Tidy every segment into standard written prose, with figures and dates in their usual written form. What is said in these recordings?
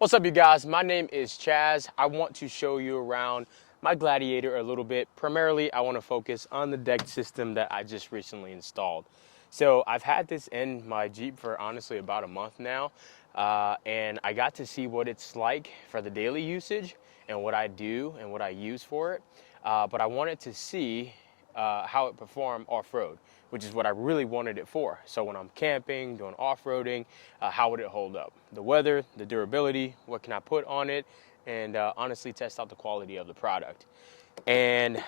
What's up, you guys? My name is Chaz. I want to show you around my Gladiator a little bit. Primarily, I want to focus on the deck system that I just recently installed. So I've had this in my Jeep for honestly about a month now, and I got to see what it's like for the daily usage and what I do and what I use for it. But I wanted to see how it performed off-road, which is what I really wanted it for. So when I'm camping, doing off-roading, how would it hold up? The weather, the durability, what can I put on it, and honestly test out the quality of the product. And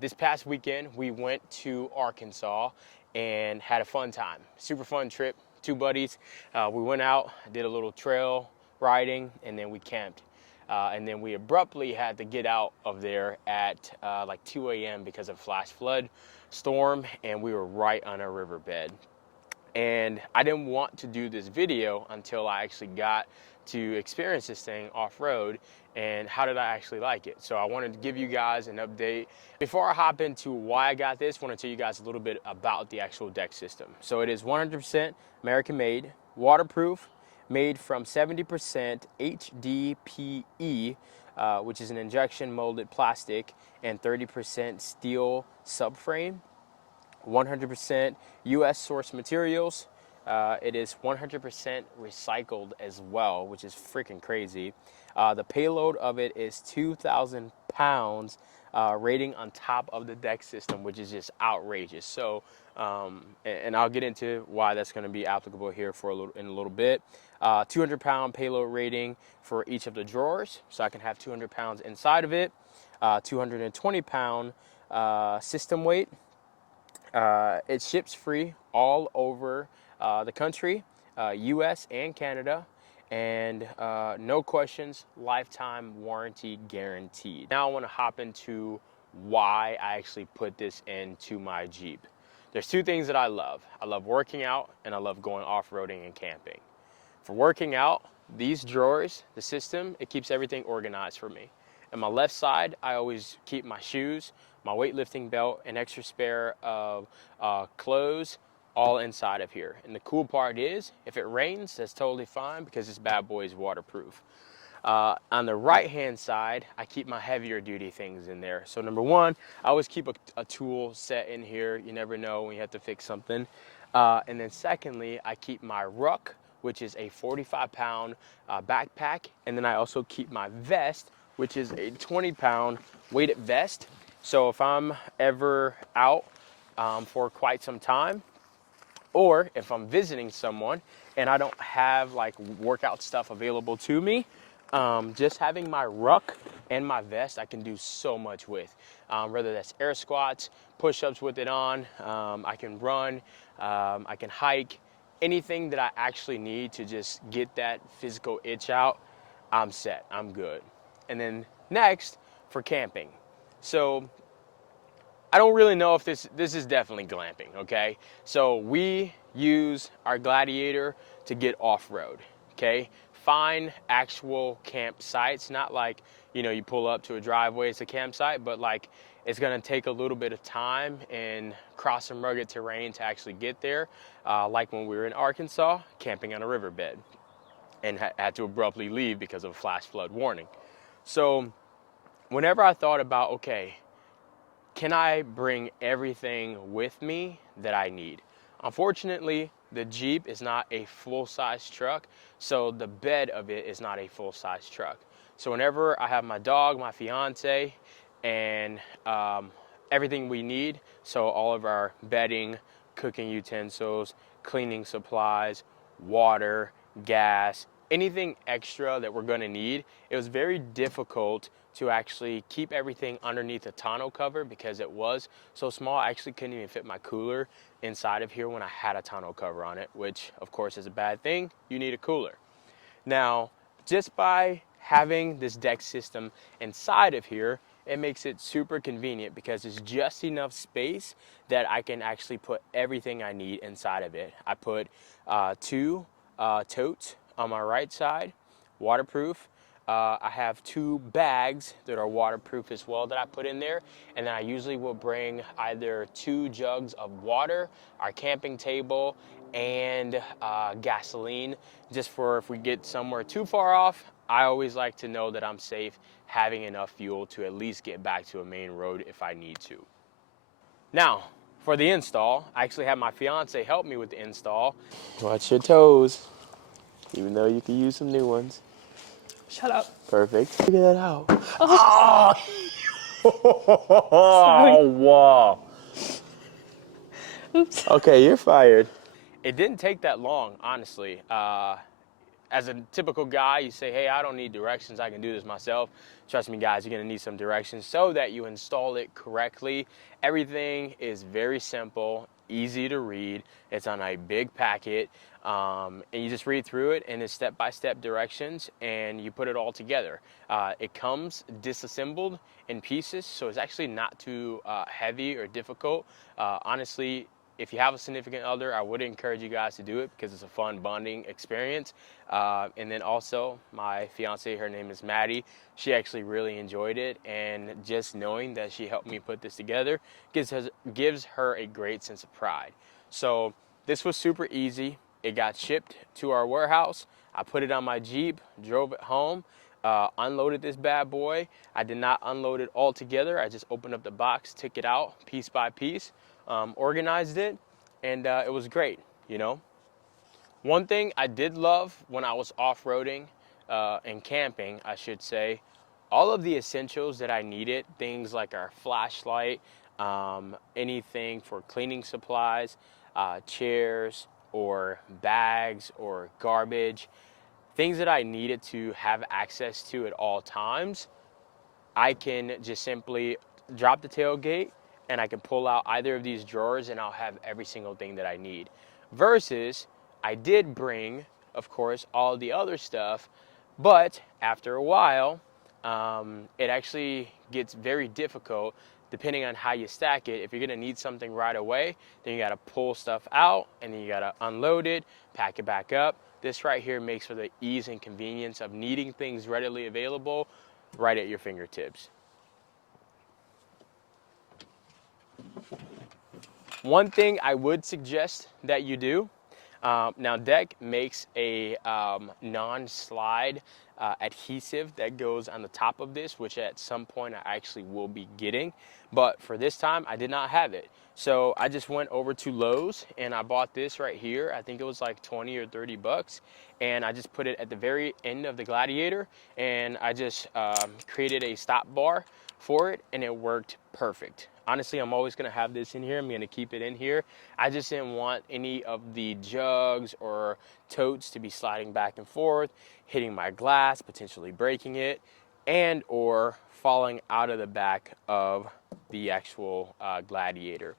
this past weekend, we went to Arkansas and had a fun time. Super fun trip, two buddies. We went out, did a little trail riding, and then we camped. And then we abruptly had to get out of there at like 2 a.m. because of flash flood storm, and we were right on a riverbed. And I didn't want to do this video until I actually got to experience this thing off-road and how did I actually like it. So I wanted to give you guys an update. Before I hop into why I got this, I want to tell you guys a little bit about the actual deck system. So it is 100% American made, waterproof, made from 70% HDPE, which is an injection molded plastic, and 30% steel subframe. 100% US source materials. It is 100% recycled as well, which is freaking crazy. The payload of it is 2,000 pounds, rating on top of the deck system, which is just outrageous. So, and I'll get into why that's going to be applicable here in a little bit. 200-pound payload rating for each of the drawers, so I can have 200 pounds inside of it. 220-pound system weight. It ships free all over the country, US and Canada, and no questions, lifetime warranty guaranteed. Now I want to hop into why I actually put this into my Jeep. There's two things that I love. I love working out and I love going off-roading and camping. For working out, these drawers, the system, it keeps everything organized for me. On my left side, I always keep my shoes, my weightlifting belt, an extra spare of clothes, all inside of here. And the cool part is, if it rains, that's totally fine because this bad boy is waterproof. On the right-hand side, I keep my heavier duty things in there. So number one, I always keep a tool set in here. You never know when you have to fix something. And then secondly, I keep my ruck, which is a 45-pound backpack. And then I also keep my vest, which is a 20-pound weighted vest. So if I'm ever out for quite some time, or if I'm visiting someone and I don't have like workout stuff available to me, just having my ruck and my vest, I can do so much with. Whether that's air squats, push-ups with it on, I can run, I can hike, anything that I actually need to just get that physical itch out, I'm set, I'm good. And then next, for camping. So I don't really know if this is definitely glamping, okay? So we use our Gladiator to get off-road, okay? Find actual campsites, not like, you know, you pull up to a driveway, it's a campsite, but like it's gonna take a little bit of time and cross some rugged terrain to actually get there, like when we were in Arkansas, camping on a riverbed, and had to abruptly leave because of a flash flood warning. So whenever I thought about, okay, can I bring everything with me that I need? Unfortunately, the Jeep is not a full-size truck, so the bed of it is not a full-size truck. So whenever I have my dog, my fiance, and everything we need, so all of our bedding, cooking utensils, cleaning supplies, water, gas, anything extra that we're gonna need, it was very difficult to actually keep everything underneath the tonneau cover because it was so small. I actually couldn't even fit my cooler inside of here when I had a tonneau cover on it, which of course is a bad thing. You need a cooler. Now, just by having this deck system inside of here, it makes it super convenient because it's just enough space that I can actually put everything I need inside of it. I put two totes on my right side, waterproof. I have two bags that are waterproof as well that I put in there, and then I usually will bring either 2 jugs of water, our camping table, and gasoline, just for if we get somewhere too far off. I always like to know that I'm safe having enough fuel to at least get back to a main road if I need to. Now, for the install, I actually had my fiance help me with the install. Watch your toes, even though you could use some new ones. Shut up. Perfect. Figure that out. Oh! Oh, wow. Oops. Okay, you're fired. It didn't take that long, honestly. As a typical guy, you say, hey, I don't need directions. I can do this myself. Trust me, guys, you're going to need some directions so that you install it correctly. Everything is very simple, easy to read. It's on a big packet. And you just read through it, and it's step-by-step directions, and you put it all together. It comes disassembled in pieces, so it's actually not too heavy or difficult. Honestly, if you have a significant other, I would encourage you guys to do it because it's a fun bonding experience. And then also, my fiance, her name is Maddie. She actually really enjoyed it, and just knowing that she helped me put this together gives her a great sense of pride. So this was super easy. It got shipped to our warehouse. I put it on my Jeep, drove it home, unloaded this bad boy. I did not unload it all together. I just opened up the box, took it out piece by piece, organized it, and it was great, you know. One thing I did love when I was off-roading and camping, I should say, all of the essentials that I needed, things like our flashlight, anything for cleaning supplies, chairs or bags or garbage, things that I needed to have access to at all times, I can just simply drop the tailgate and I can pull out either of these drawers and I'll have every single thing that I need. Versus, I did bring, of course, all the other stuff, but after a while, it actually gets very difficult depending on how you stack it. If you're gonna need something right away, then you gotta pull stuff out and then you gotta unload it, pack it back up. This right here makes for the ease and convenience of needing things readily available right at your fingertips. One thing I would suggest that you do, now Deck makes a non-slide adhesive that goes on the top of this, which at some point I actually will be getting, but for this time I did not have it. So I just went over to Lowe's and I bought this right here. I think it was like 20 or 30 bucks. And I just put it at the very end of the Gladiator, and I just created a stop bar for it, and it worked perfect. Honestly, I'm always gonna have this in here. I'm gonna keep it in here. I just didn't want any of the jugs or totes to be sliding back and forth, hitting my glass, potentially breaking it, and or falling out of the back of the actual Gladiator.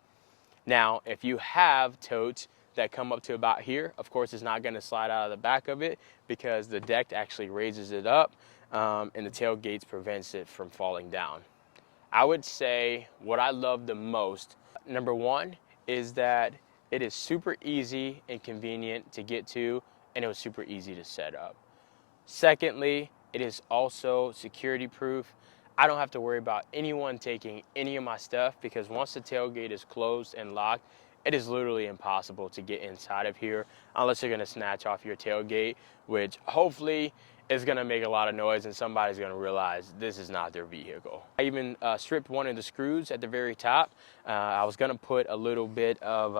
Now, if you have totes that come up to about here, of course it's not going to slide out of the back of it because the deck actually raises it up and the tailgates prevents it from falling down. I would say what I love the most, number one, is that it is super easy and convenient to get to, and it was super easy to set up. Secondly, it is also security proof. I don't have to worry about anyone taking any of my stuff because once the tailgate is closed and locked, it is literally impossible to get inside of here unless you're gonna snatch off your tailgate, which hopefully is gonna make a lot of noise and somebody's gonna realize this is not their vehicle. I even stripped one of the screws at the very top. I was gonna put a little bit of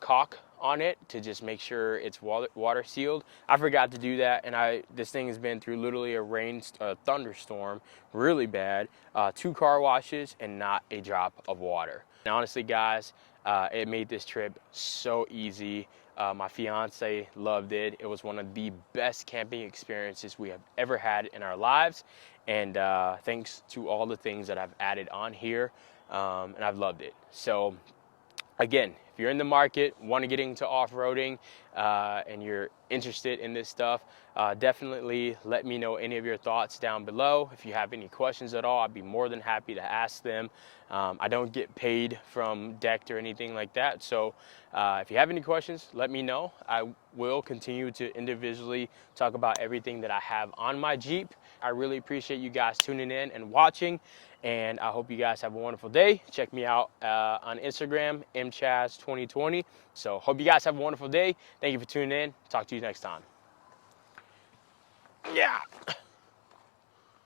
caulk on it to just make sure it's water sealed. I forgot to do that, and this thing has been through literally a thunderstorm, really bad, 2 car washes, and not a drop of water. And honestly, guys, it made this trip so easy. My fiance loved it. It was one of the best camping experiences we have ever had in our lives, and thanks to all the things that I've added on here, and I've loved it. So again, if you're in the market, want to get into off-roading, and you're interested in this stuff, definitely let me know any of your thoughts down below. If you have any questions at all, I'd be more than happy to ask them. I don't get paid from DECKED or anything like that, so if you have any questions, let me know. I will continue to individually talk about everything that I have on my Jeep. I really appreciate you guys tuning in and watching, And I hope you guys have a wonderful day. Check me out on Instagram, mchaz2020. So hope you guys have a wonderful day. Thank you for tuning in. Talk to you next time.